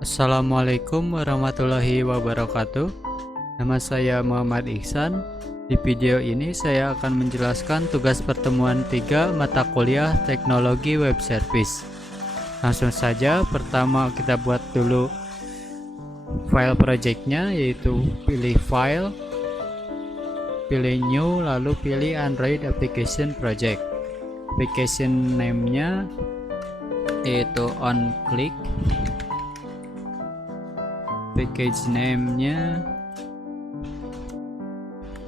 Assalamualaikum warahmatullahi wabarakatuh. Nama saya Muhammad Ihsan. Di video ini saya akan menjelaskan tugas pertemuan 3 mata kuliah Teknologi Web Service. Langsung saja, pertama kita buat dulu file projectnya, yaitu pilih file, pilih new, lalu pilih Android Application Project. Application name-nya yaitu OnClick. Package name-nya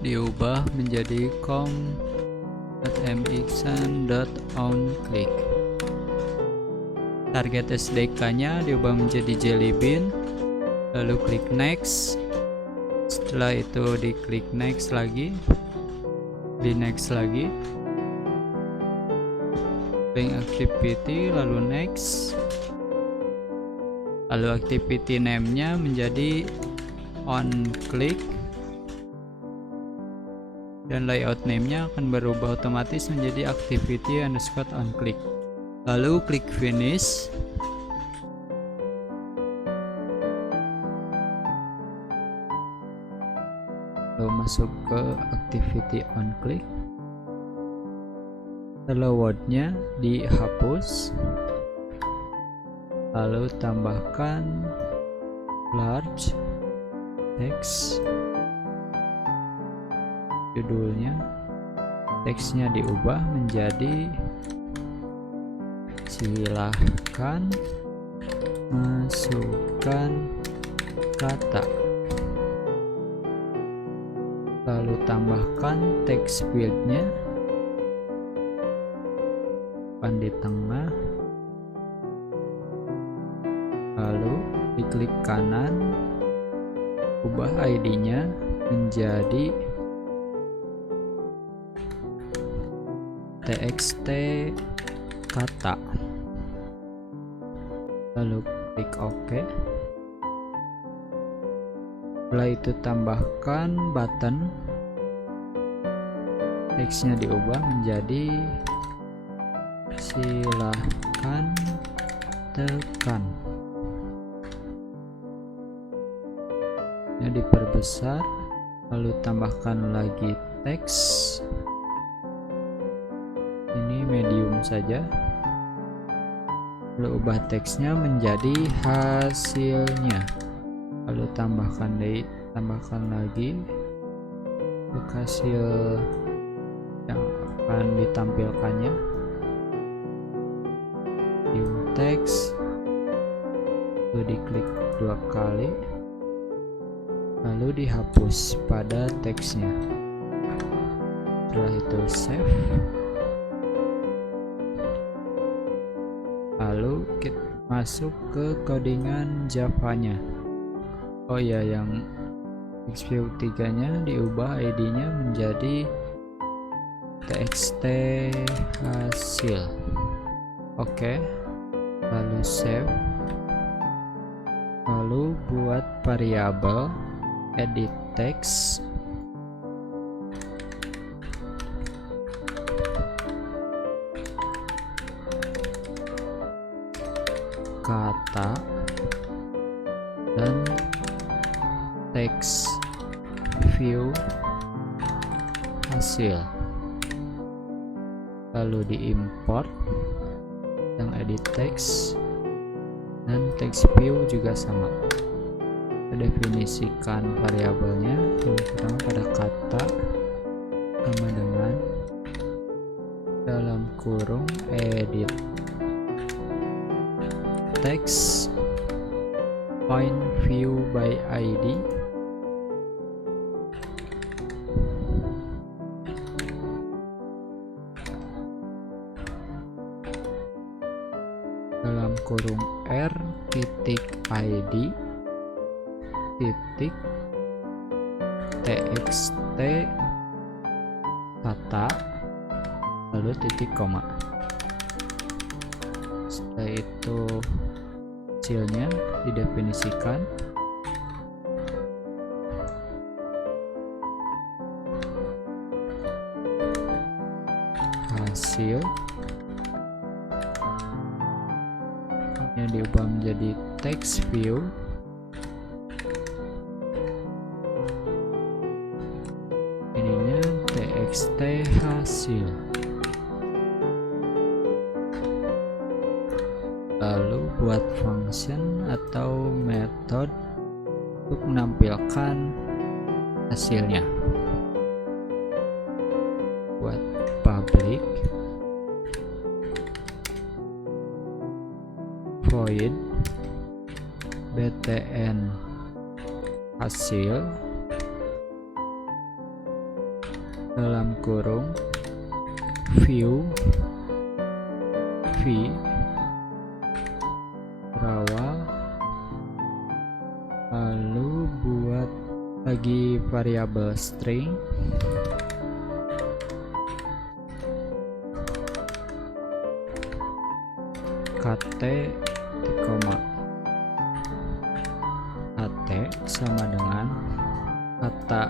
diubah menjadi com.mixan.onClick. Target SDK-nya diubah menjadi Jelly Bean, lalu klik next. Setelah itu diklik next lagi, di next lagi, link activity, lalu next. Lalu activity name-nya menjadi OnClick dan layout name-nya akan berubah otomatis menjadi activity_onClick. Lalu klik finish. Lalu masuk ke activity onClick. Hello world-nya dihapus. Lalu tambahkan large text, judulnya, teksnya diubah menjadi silahkan masukkan kata, lalu tambahkan text fieldnya di tengah, lalu diklik kanan, ubah ID-nya menjadi txt kata, lalu klik OK. Setelah itu tambahkan button, teksnya diubah menjadi silahkan tekan, diperbesar, lalu tambahkan lagi teks, ini medium saja, lalu ubah teksnya menjadi hasilnya, lalu tambahkan lagi untuk hasil yang akan ditampilkannya, medium teks, lalu diklik 2 kali, lalu dihapus pada teksnya. Setelah itu save, lalu kita masuk ke codingan Java-nya. Oh ya, yang XView 3 nya diubah ID-nya menjadi txt hasil. Oke, lalu save, lalu buat variabel edit text, kata, dan text view hasil, lalu diimport yang edit text dan text view juga sama. Definisikan variabelnya, yang pertama pada kata sama dengan dalam kurung edit text find view by ID, dalam kurung r titik id titik txt kata, lalu titik koma. Setelah itu hasilnya didefinisikan, hasil yang diubah menjadi text view. Ininya txt hasil. Lalu buat function atau method untuk menampilkan hasilnya. Buat public void btn hasil dalam kurung view v berawal, lalu buat lagi variabel string kt koma kt sama dengan kata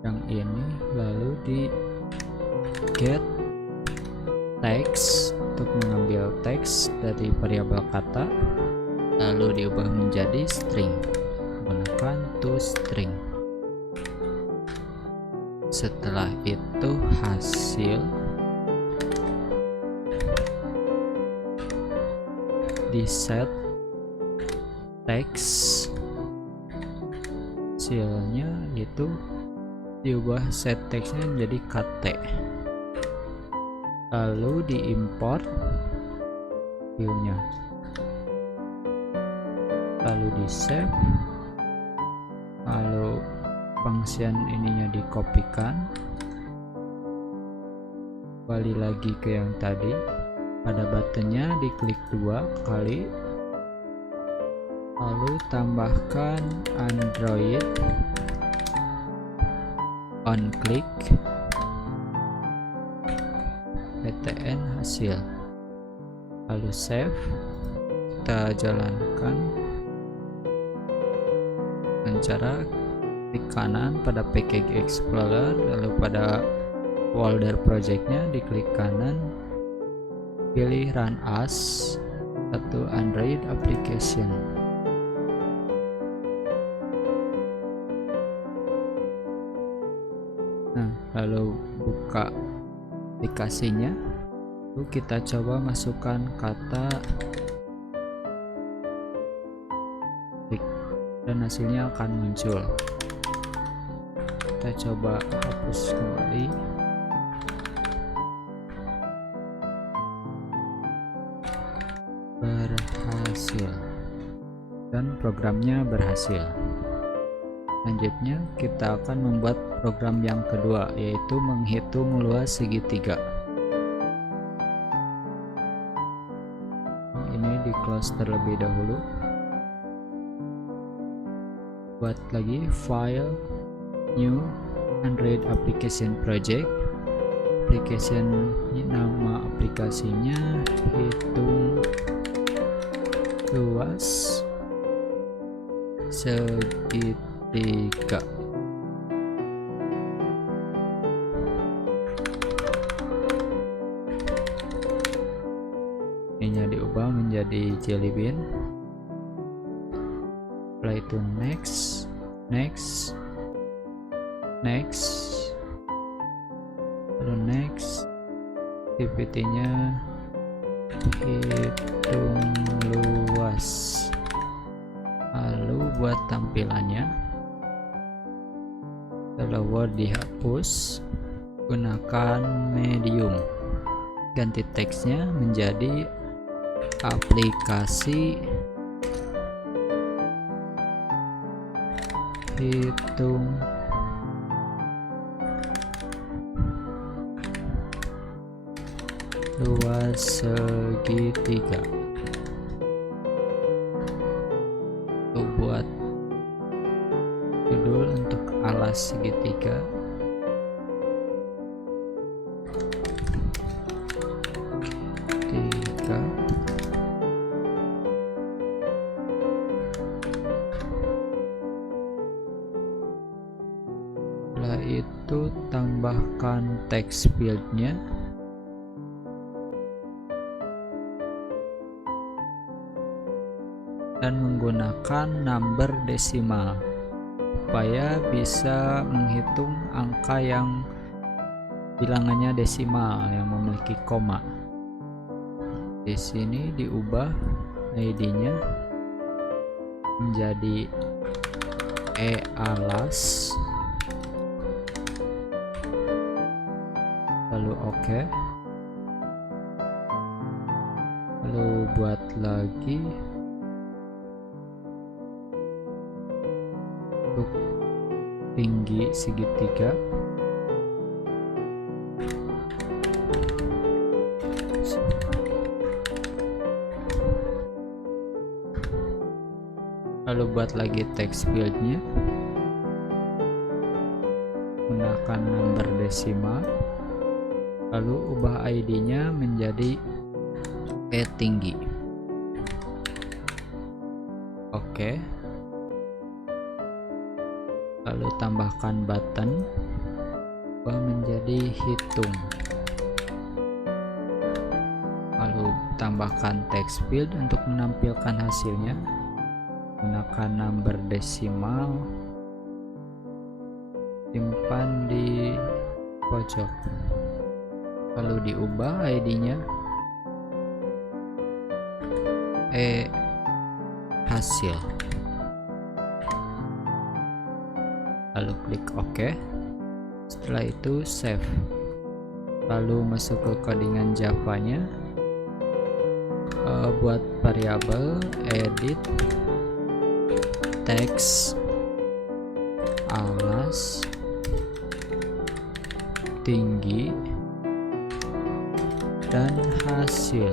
yang ini, lalu di get text untuk mengambil teks dari variabel kata, lalu diubah menjadi string menggunakan toString. Setelah itu hasil di set teks, hasilnya itu diubah set teksnya menjadi kt, lalu diimport viewnya, lalu di save, lalu function ininya dikopikan, kembali lagi ke yang tadi, pada buttonnya diklik 2 kali, lalu tambahkan Android on click btn hasil, lalu save. Kita jalankan dengan cara klik kanan pada package explorer, lalu pada folder projectnya diklik kanan, pilih run as atau Android application. Nah, lalu buka aplikasinya, lalu kita coba masukkan kata dan hasilnya akan muncul. Kita coba hapus kembali. Berhasil, dan programnya berhasil. Selanjutnya kita akan membuat program yang kedua, yaitu menghitung luas segitiga. Ini di close terlebih dahulu. Buat lagi file new Android application project. Application ini nama aplikasinya hitung luas segitiga. Ininya diubah menjadi jelly bean. Setelah itu next, lalu next, activity-nya hitung luas. Lalu buat tampilannya, kalau Word dihapus, gunakan medium, ganti teksnya menjadi aplikasi hitung luas segitiga. Lalu buat judul untuk alas segitiga, setelah itu tambahkan text fieldnya, dan menggunakan number desimal supaya bisa menghitung angka yang bilangannya desimal yang memiliki koma. Di sini diubah ID-nya menjadi alas, lalu oke. Lalu buat lagi untuk tinggi segitiga, lalu buat lagi text fieldnya menggunakan number desimal, lalu ubah ID-nya menjadi tinggi. Oke. Lalu tambahkan button, ubah menjadi hitung. Lalu tambahkan text field untuk menampilkan hasilnya. Gunakan number desimal, simpan di pojok, lalu diubah ID-nya hasil, lalu klik OK. Setelah itu save, lalu masuk ke codingan Java-nya, buat variabel edit text alas tinggi dan hasil.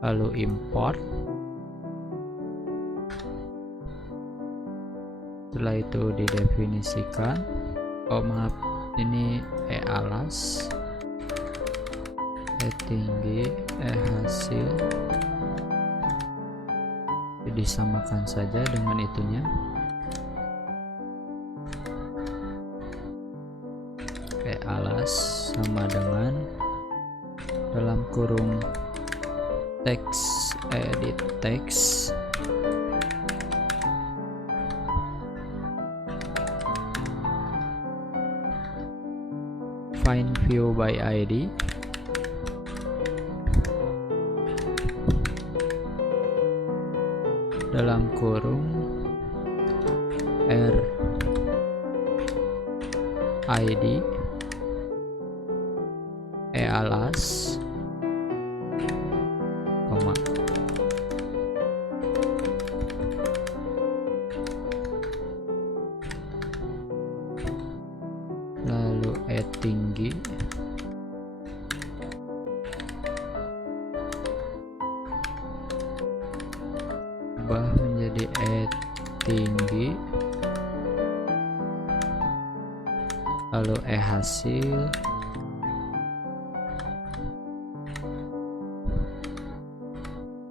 Lalu import. Setelah itu didefinisikan, oh maaf, ini alas, tinggi, hasil, disamakan saja dengan itunya. Alas sama dengan dalam kurung text edit text find view by ID dalam kurung r ID alas koma, lalu tinggi, ubah menjadi tinggi, lalu hasil,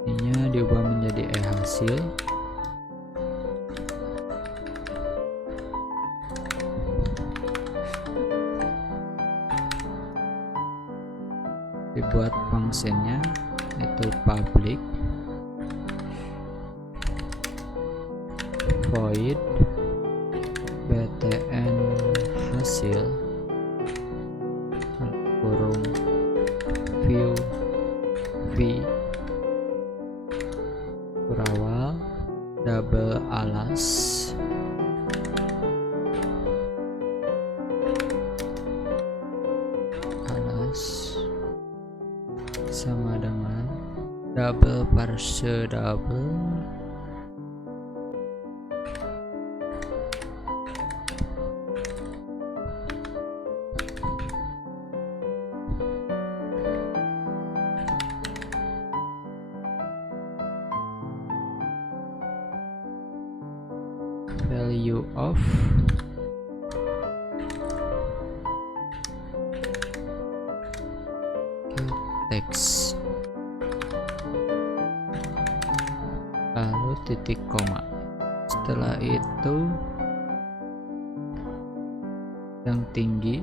ini diubah menjadi hasil, dibuat fungsinya itu public void btn hasil kurung view v kurawal double alas sama dengan double parse double value of text, lalu titik koma. Setelah itu yang tinggi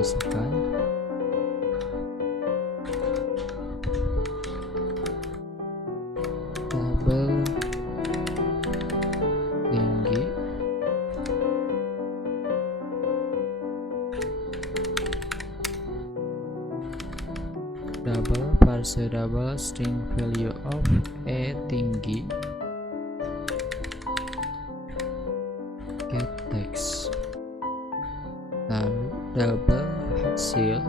kondisikan. Tabel tinggi, double parse double string value of e tinggi, get text, lalu double hasil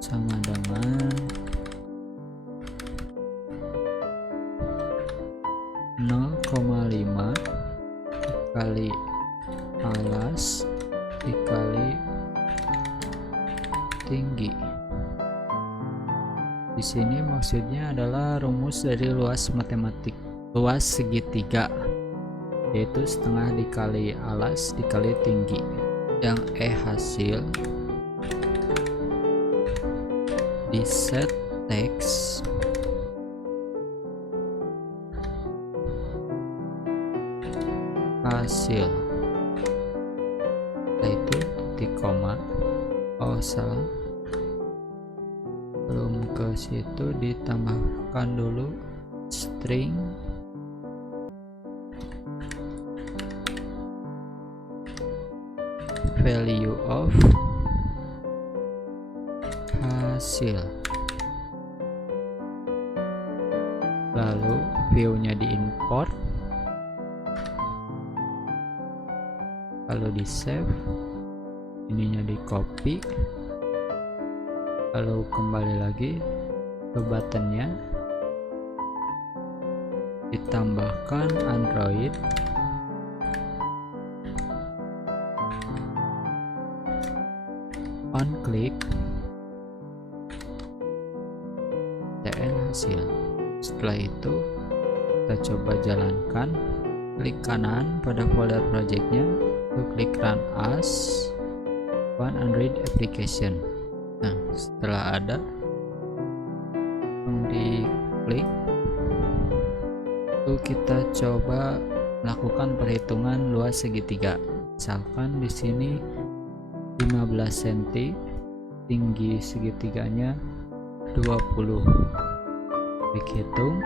sama dengan 0,5 dikali alas dikali tinggi. Di sini maksudnya adalah rumus dari luas matematik, luas segitiga, yaitu setengah dikali alas dikali tinggi. Yang hasil di set teks hasil, yaitu titik koma, salah, belum ke situ, ditambahkan dulu string value of hasil, lalu view-nya diimport, lalu di save, ininya di copy, lalu kembali lagi ke buttonnya, ditambahkan Android, on click, tn hasil. Setelah itu kita coba jalankan, klik kanan pada folder projectnya, klik run as one Android application. Nah, setelah ada, diklik, lalu kita coba melakukan perhitungan luas segitiga. Misalkan di sini 15 cm, tinggi segitiganya 20. Klik hitung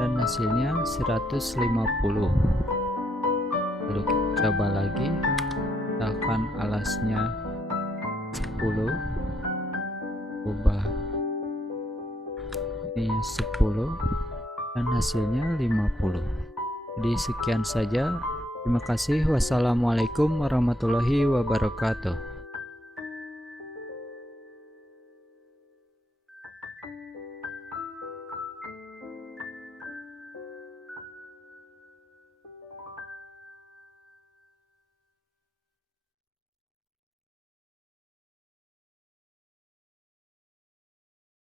dan hasilnya 150. Lalu kita coba lagi, misalkan alasnya 10, ubah ini 10 dan hasilnya 50. Jadi sekian saja, terima kasih. Wassalamualaikum warahmatullahi wabarakatuh.